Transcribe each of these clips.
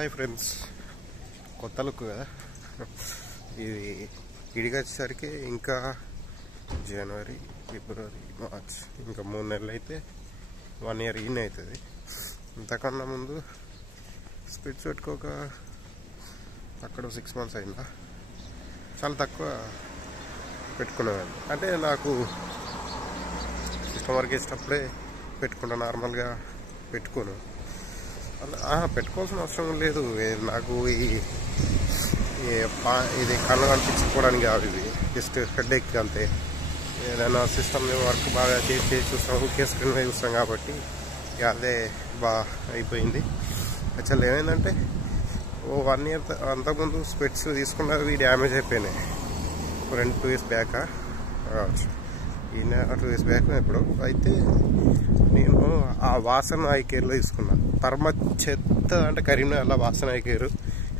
Hi friends, కొత్త look కదా ఇది. ఇడికి వచ్చేసరికి ఇంకా జనవరి, ఫిబ్రవరి, మార్చ్ ఇంకా 3 నెలలు అయితే 1 ఇయర్ ఈయన అవుతుంది. ఇంతకన్నా ముందు స్పిట్స్ పెట్టుకోక అక్కడ 6 మంత్స్ అయిందా, చాలా తక్కువ పెట్టుకునేవాడిని. అంటే నాకు సిస్టమ్ వర్క్ చేసేటప్పుడే పెట్టుకుంటా, నార్మల్గా పెట్టుకోను. పెట్టుకోవాల్సిన అవసరం లేదు. నాకు ఇది కళ్ళు కనిపించుకోవడానికి కాదు, ఇది జస్ట్ హెడ్ ఎక్ అంతే. ఏదైనా సిస్టమ్ వర్క్ బాగా చేసి చూస్తాం, స్క్రీన్ మీద చూస్తాం కాబట్టి ఇక అదే బాగా అయిపోయింది. యాక్చువల్ ఏమైందంటే 1 ఇయర్ అంతకుముందు స్పెట్స్ తీసుకున్నవి డ్యామేజ్ అయిపోయినాయి. 2 ఇయర్స్ బ్యాక్ ఈయన 2 ఇయర్స్ బ్యాక్ ఎప్పుడు అయితే నేను ఆ వాసన ఐ కేర్లో తీసుకున్నాను. పరమ చెత్త అంటే కరీంనగర్లో వాసన ఐ కేర్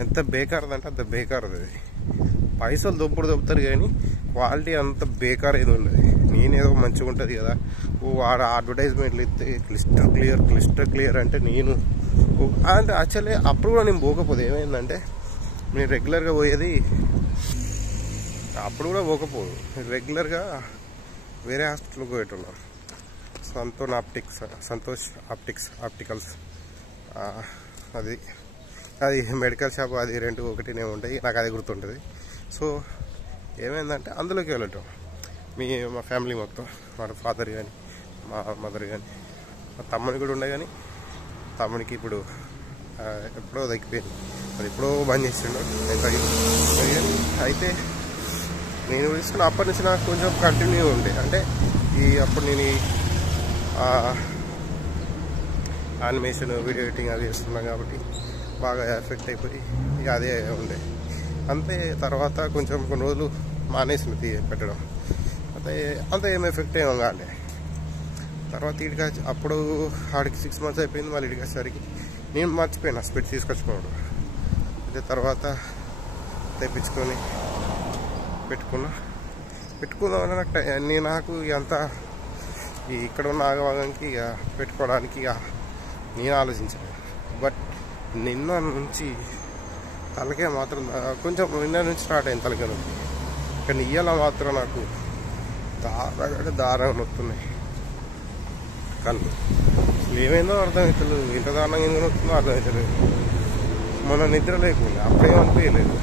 ఎంత బేకారది అంటే అంత బేకారది. అది పైసలు దొబ్బుతారు కానీ క్వాలిటీ అంత బేకార్ ఏది ఉండదు. నేనేదో మంచిగా ఉంటుంది కదా, వాడు అడ్వర్టైజ్మెంట్లు ఇస్తే క్లిస్టర్ క్లియర్ అంటే నేను అంటే యాక్చువల్లీ అప్పుడు కూడా నేను పోకపోదు. ఏమైందంటే నేను రెగ్యులర్గా పోయేది, అప్పుడు కూడా పోకపోదు, రెగ్యులర్గా వేరే హాస్పిటల్కి పోయేట్టున్నాను. సంతోష్ ఆప్టికల్స్ అది మెడికల్ షాప్, అది 2 ఒకటినే ఉంటాయి. నాకు అది గుర్తుంటుంది. సో ఏమైందంటే అందులోకి వెళ్ళటం మా ఫ్యామిలీ మొత్తం, మా ఫాదర్ కానీ మా మదర్ కానీ మా తమ్ముని కూడా ఉండే. కానీ తమ్మునికి ఇప్పుడు ఎప్పుడో తగ్గిపోయింది, అది ఎప్పుడో బంద్ చేసిండు. అయితే నేను తీసుకున్న అప్పటి నుంచి నాకు కొంచెం కంటిన్యూ ఉండే. అంటే అప్పుడు నేను యానిమేషన్, వీడియో ఎడిటింగ్ అది చేస్తున్నాను కాబట్టి బాగా ఎఫెక్ట్ అయిపోయి ఇక అదే ఉండే. అంతే తర్వాత కొంచెం కొన్ని రోజులు మానేసింది పెట్టడం. అంత ఏం ఎఫెక్ట్ ఏమో కాలే. తర్వాత ఇడికి అప్పుడు ఆడికి 6 మంత్స్ అయిపోయింది. మళ్ళీ ఇడికి వచ్చేసరికి నేను మర్చిపోయినా స్పెట్స్ తీసుకొచ్చుకోవడం. అయితే తర్వాత తెప్పించుకొని పెట్టుకుందామని నాకు అంత ఇక్కడ ఉన్న ఆగవాగానికి ఇక పెట్టుకోవడానికి ఇక నేను ఆలోచించాను. బట్ నిన్న నుంచి తలకే మాత్రం కొంచెం నిన్న నుంచి స్టార్ట్ అయింది తలకే నొప్పి. కానీ ఇయ్యాల మాత్రం నాకు దారంగా నొస్తున్నాయి కళ్ళు. ఏమైందో అర్థమవుతలేదు, ఇంత దారుణంగా ఎందుకు నొస్తుందో అర్థమవుతలేదు. మొన్న నిద్ర లేకుండా అప్పుడేమనిపించలేదు,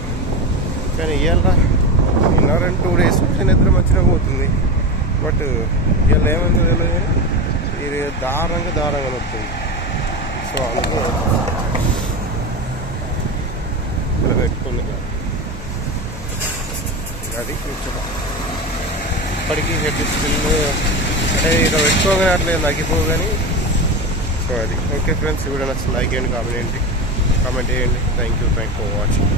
కానీ ఇవాళ నిన్న 2 డేస్ నుంచి నిద్ర మంచిగా పోతుంది. బట్ ఇవాళ ఏమైందో తెలియదు, ఇది దారంగా నొస్తుంది. సో అందుకు ఇక్కడ పెట్టుకుంది. అది కూర్చోడం ఇప్పటికీ హెడ్ స్టిల్ అంటే ఇలా పెట్టుకోగానే అట్లేదు తగ్గిపోవు కానీ. సో అది ఓకే ఫ్రెండ్స్, ఈ వీడియో నచ్చింది లైక్ చేయండి, కామెంట్ చేయండి. Thank you for watching.